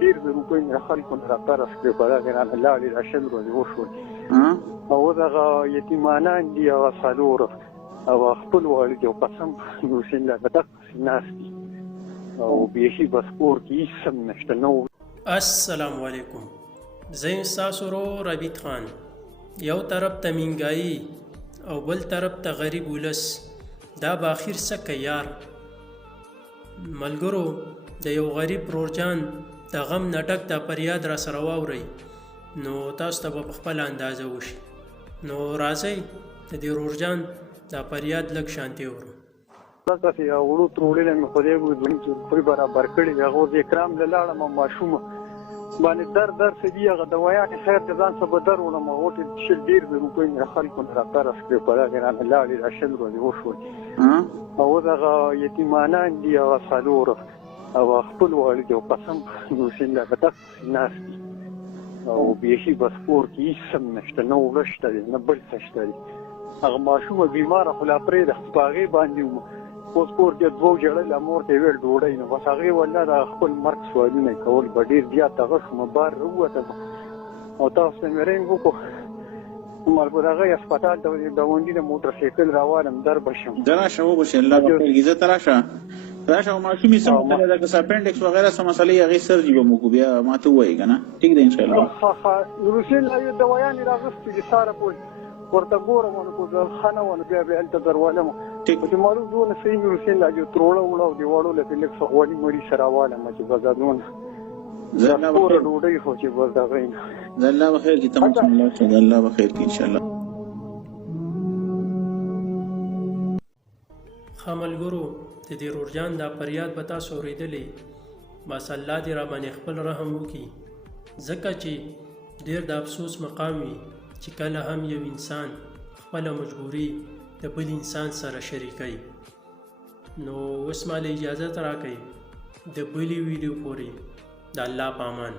ډېر د روپۍ مې خلکو نه راطرف کړې په دغې رانه لاړې دا 10 ورځې وشول او دغه یتیمانان دي هغه 4 او خپل والد او قسم حسین لا دقسې ناست دي او بیخي بس کور کې هېڅ هم نشته نو. السلام علیکم، زه یم ستاسو ورور ربیټ خان. یو طرف ته مینګایي او بل طرف ته غریب ولس، دا به اخر څه کوي یار؟ ملګرو، د یو غریب رورجان د غم نه ډک دا فریاد را سره واورئ نو تاسو ته به په خپله اندازه وشي. نو راځئ د دې رورجان دا فریاد لږ شانتې ورو. داسې وړو تروړلې مې خدای چې خوري برابر کړي هغه اوس اکرام له لاړم ماشومه باندې در څه دي هغه دوایانې خیر د ځان څه به در وړم غوټې شل ډېر د روپۍ مې خلکو نه راطرف کړې په دغې رانه لاړې دا 10 ورځې وشول او دغه یتیمانان دي هغه 4 او خپل والد او قسم حسین لا دقسې ناست دي او بیخي بس کور کې هېڅ هم نشته، نه اوړه شته دی نه بل څه شته دی. هغه ماشومه بیماره خو لا پرېږده په هغې باندې اوس کور کې 2 جړل مور ته ویل ډوډۍ نه بس هغې والله د خپل مرګ سوالونه یې کول به ډېر زیات هغه شومه بار راووتم او تاسو ته مې رنګ وکړو مالګو دغه هسپتال ته د ونډي د موټر سایکل راوالم در به شم. ته راشه وبشې الله به خیر کړي. ته راشه او ماشومې څه مسله ده که اپنډکس وغیره څه مسلې هغې سرجي به موږ بیا ما ته ووایي که نه ټیک ده انشاءالله. روسیې لا یو دوايانې راغوستې دي ساره پورې ورته ګورم نو کو ښه نه ونه بیا هلته درولم چې معلوم دونه صحیح روسیې لا یو تروړه وړه او د وړو لکه لږ څه غوړي مړي سره راوالم چې بس دا دونه پوره ډوډۍ خو چې بس د هغې نه د الله به خیر کړي. ته مو د الله به خیر کړي انشاءالله. ښه ملګرو، د دې رورجان دا فریاد به تاسو اورېدلی، بس الله دې را باندې خپل رحم وکړي، ځکه چې ډېر د افسوس مقام وي چې کله هم یو انسان خپله مجبوري د بل انسان سره شریکوي. نو اوس ماله اجازت راکئ د بلې ویډیو پورې. د الله په امان.